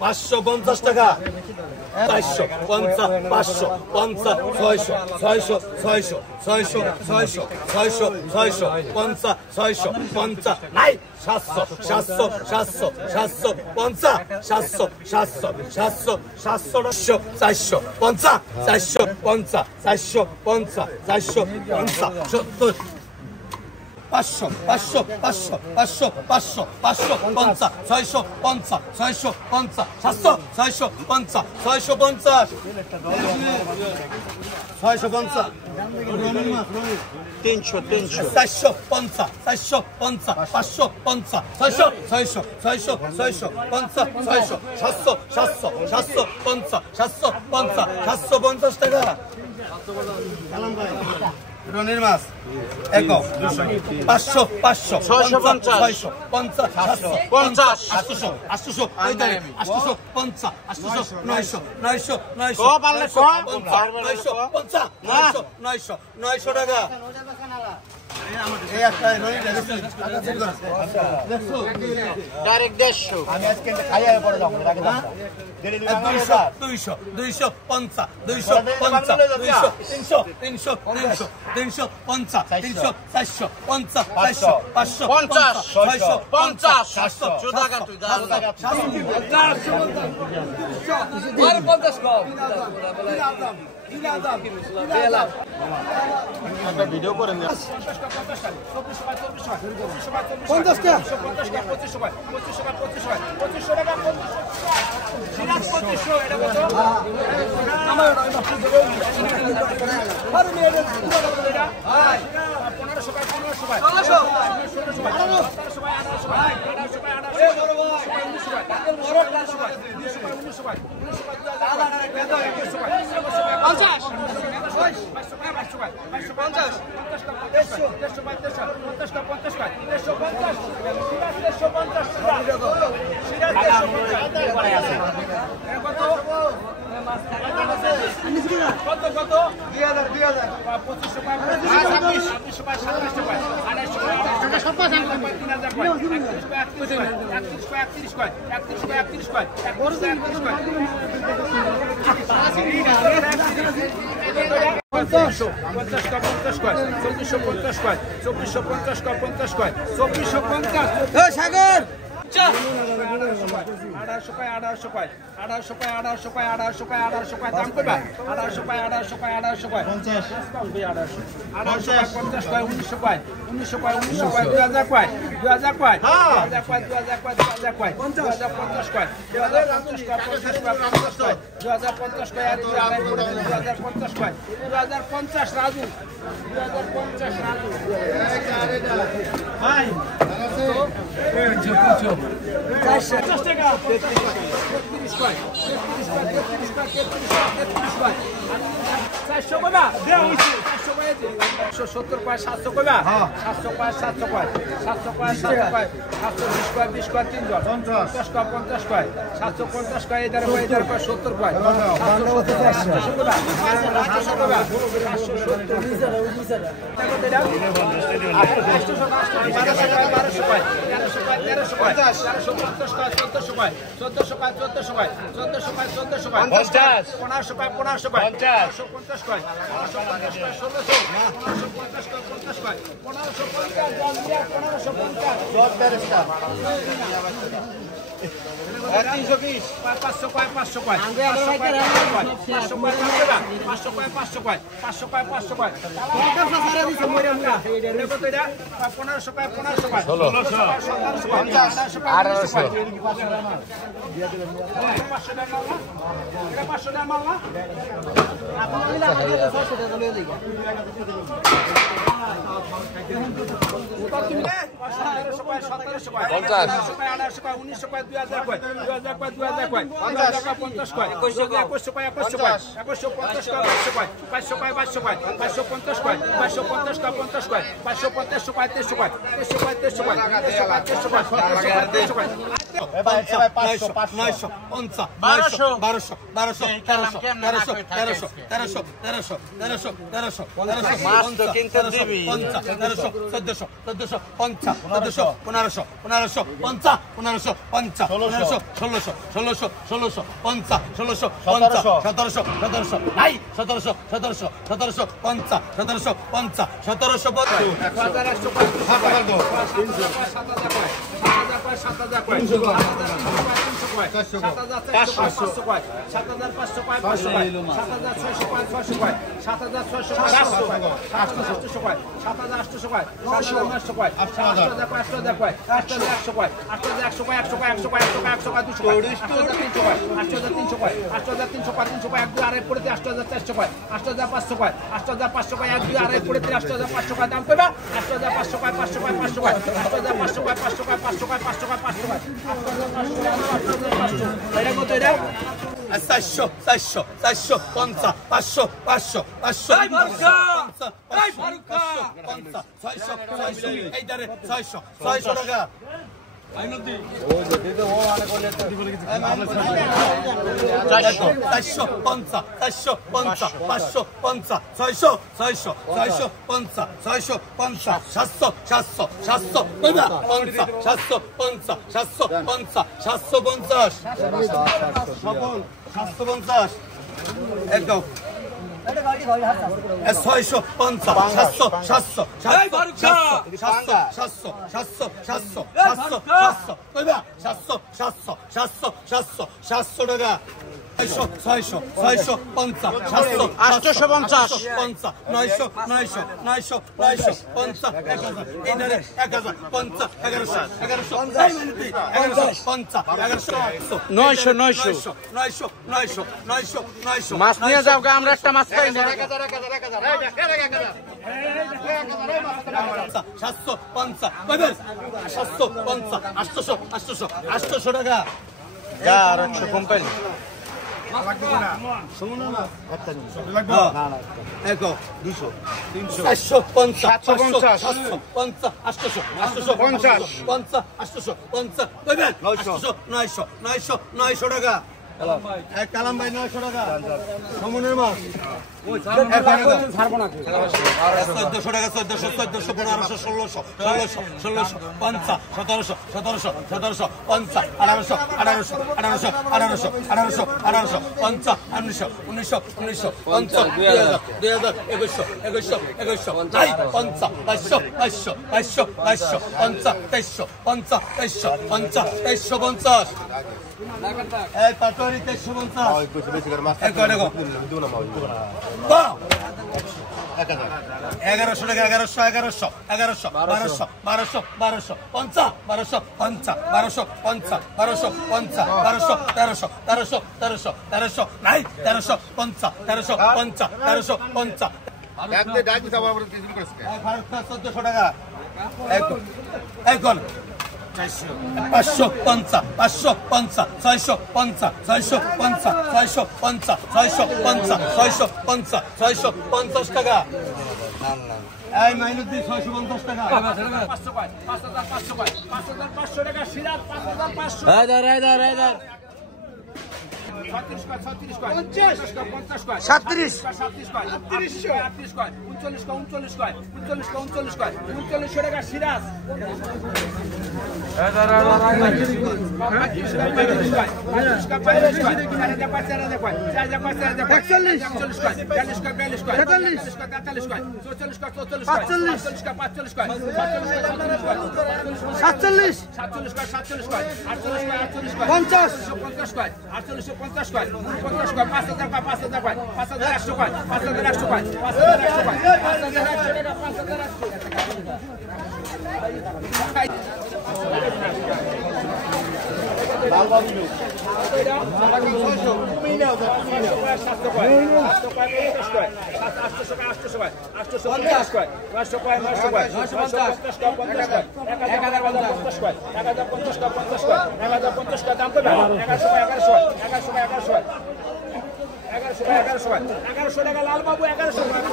550 টাকা 450 500 50 600 600 600 600 600 600 50 600 50 নাই 700 700 700 750 700 700 700 700 400 50 450 450 450 70 500 500 500 500 500 550 650 650 700 650 650 650 300 450 450 550 600 600 600 600 50 600 700 700 750 750 750 টাকা কালাম ভাই রনির মাছ একক 500 500 650 650 750 800 800 800 50 800 900 900 900 900 টাকা ডাইরেক্ট 150 আমি আজকে খাইয়া পড়ে যাব রাখে দাও 200 250 250 300 300 300 350 300 400 50 400 550 650 700 টাকা তুই দাও 50 কম ভিডিও করেন 50 টাকা সাগর 70 কয় 700 কইবা 700 কয় 700 কয় 700 কয় 700 কয় 720 কয় 20 কয় 3 জন 50 কয় 50 কয় 750 কয় এদার কয় 70 কয় 750 কইবা 500 কইবা মাছ তো কিনতে দিবে পঞ্চা 1300 1400 1400 পঞ্চা 1400 1500 1500 পঞ্চা 1500 পঞ্চা 1500 1600 1600 1600 পঞ্চা 1600 পঞ্চা 1700 1700 নাই 1700 1700 1700 পঞ্চা 1700 পঞ্চা 1700 চারশো চারশো চারশো পঞ্চা পাঁচশো পাঁচশো পাঁচশো পঞ্চা ছয়শো ছয়শো এইটারে ছয়শো ছয়শো টাকা চারশো পঞ্চা চারশো পঞ্চা পাঁচশো পঞ্চা ছয়শো ছয়শো ছয়শো পঞ্চা ছয়শো পঞ্চা সাতশো সাতশো সাতশো পঞ্চা সাতশো পঞ্চা সাতশো পঞ্চা 750 750 একদম 650 700 700 700 টাকা 600 650 700 850 900 900 900 900 মাছ নিয়ে যাও গা, আমরা একটা মাছ খাই না। 800 টাকা আর 100 কোম্পানি কালাম ভাই 900 টাকা সমনের মাছ 1400 টাকা 1400 1500 1600 পঞ্চা 1700 পঞ্চা 1800 পঞ্চা 1900 পঞ্চা 2000 2100 নাই পঞ্চা 500 পঞ্চা 2350 এই পাতরি 2350 1100 টাকা 1100 1200 পঞ্চা 1300 নাই 1300 টাকা এখন 550 টাকা এই মাইনুদ্দি 650 টাকা 5,500 টাকা সিরাজ 5,500 1100 টাকা লাল বাবু 1100 1100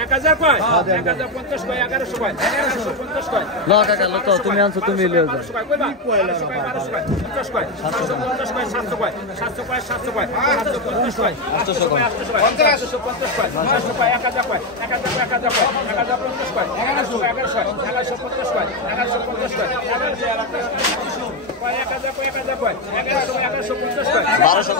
1000 কয় 1050 কয় 1100 কয় 1150 কয় ল কাকা ল তো তুমি আনছো তুমি লিও যাও 1200 কয় কইবা 1200 কয় 1200 কয় 50 কয় 750 কয় 700 কয় 700 কয় 700 কয় 750 কয় 800 কয় 850 কয় 900 কয় 1000 কয় 1000 কয় 1000 কয় 1050 কয় 1100 কয় 1100 কয় 1150 কয় 1150 কয় 1000 কয় 1000 কয় 1100 কয় 1150 কয় 1200 কোন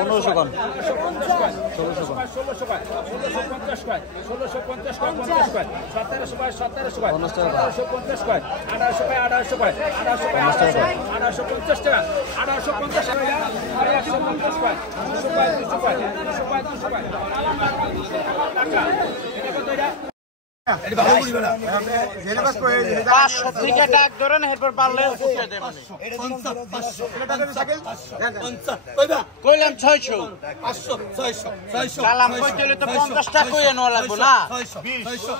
1200 কোন 1250 কয় 1300 কয় 1350 কয় 1400 কয় 1400 কয় 1500 কয় 1500 কয় 1600 কয় 1650 কয় 1650 কয় 50 কয় 1700 কয় 1700 কয় 1750 কয় 1800 কয় 1800 কয় 1800 কয় 1850 টাকা 1850 টাকা 150 কয় 200 কয় 200 কয় 200 কয় 200 কয় টাকা এটা কত এটা এটা ভালো করিবে না জেনেবাস কই 500 থেকে ডাক ধরেন এরপর পারলে উঠে দে মানে 500 এটা টাকা সাইকেল 50 কইবা কইলাম 600 500 600 600 কালাম কইলে তো 50 টাকা কইয়া নেওয়া লাগবে না 650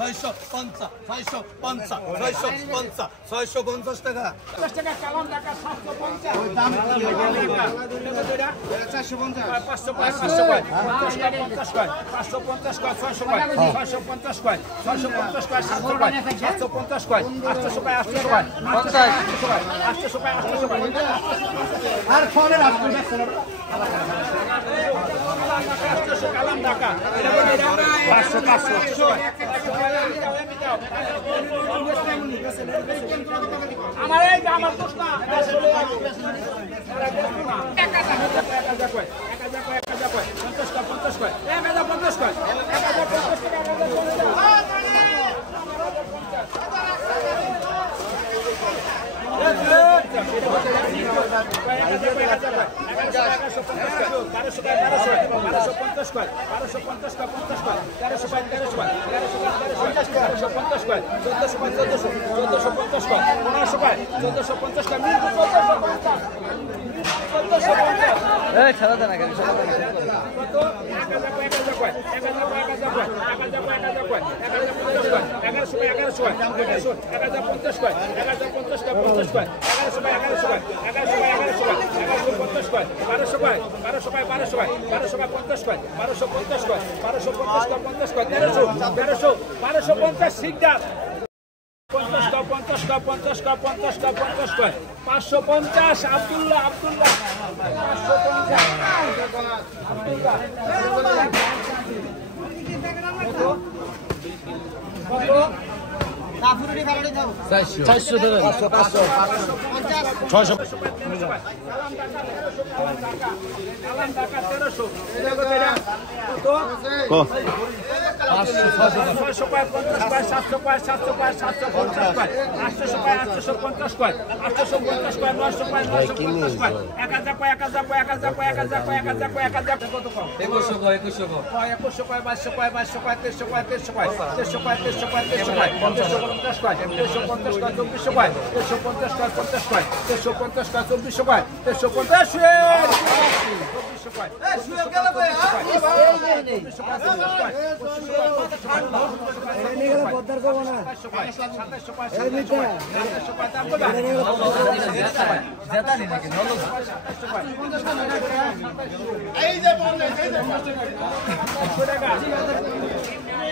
650 650 650 650 টাকা 50 টাকা কালাম টাকা 750 ওই দাম কি 450 500 কয় 50 কয় 550 কয় 600 কয় 650 কয় 650 কয় 700 কয় 750 কয় 800 কয় 800 কয় 800 কয় 800 কয় আর ফোনের আপনি দেখছেন 800 কালাম টাকা 500 আমার এই আমার প্রশ্ন 1000 কয় 50 কয় 1050 কয় এই ছাড়া দেন না কেন সিকদার 550 আব্দুল্লাহ 400 ধরেন 600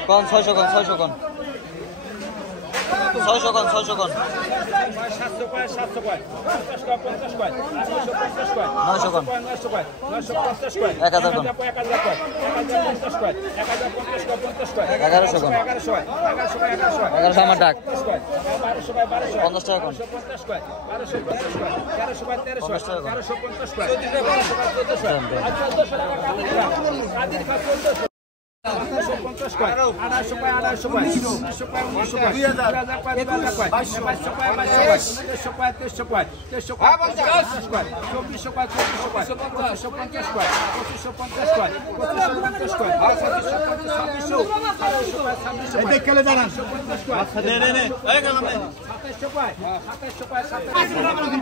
কোন 600 কোন 600 কোন 600 কোন 600 কোন 700 কয় 50 কয় 850 কয় 900 কোন 950 কয় 1000 কোন 1050 কয় 1050 কয় 50 কয় 1100 কোন 1100 আমার ডাক 50 টাকা কোন 50 কয় 1250 কয় 1300 কয় 1350 কয় 1400 টাকা কাদির খা 1400 50 কয় 800 কয় 1900 কয় 1900 কয় 2000 কয় 2200 কয় 2200 কয় 2300 কয় 2300 কয় 2400 কয় 2400 কয় 2550 কয় 2550 কয় 2550 কয় 2600 এই দেখলে দাঁড়ান 50 কয় আচ্ছা নে এই গেলাম 2700 কয় 2700 কয় 2700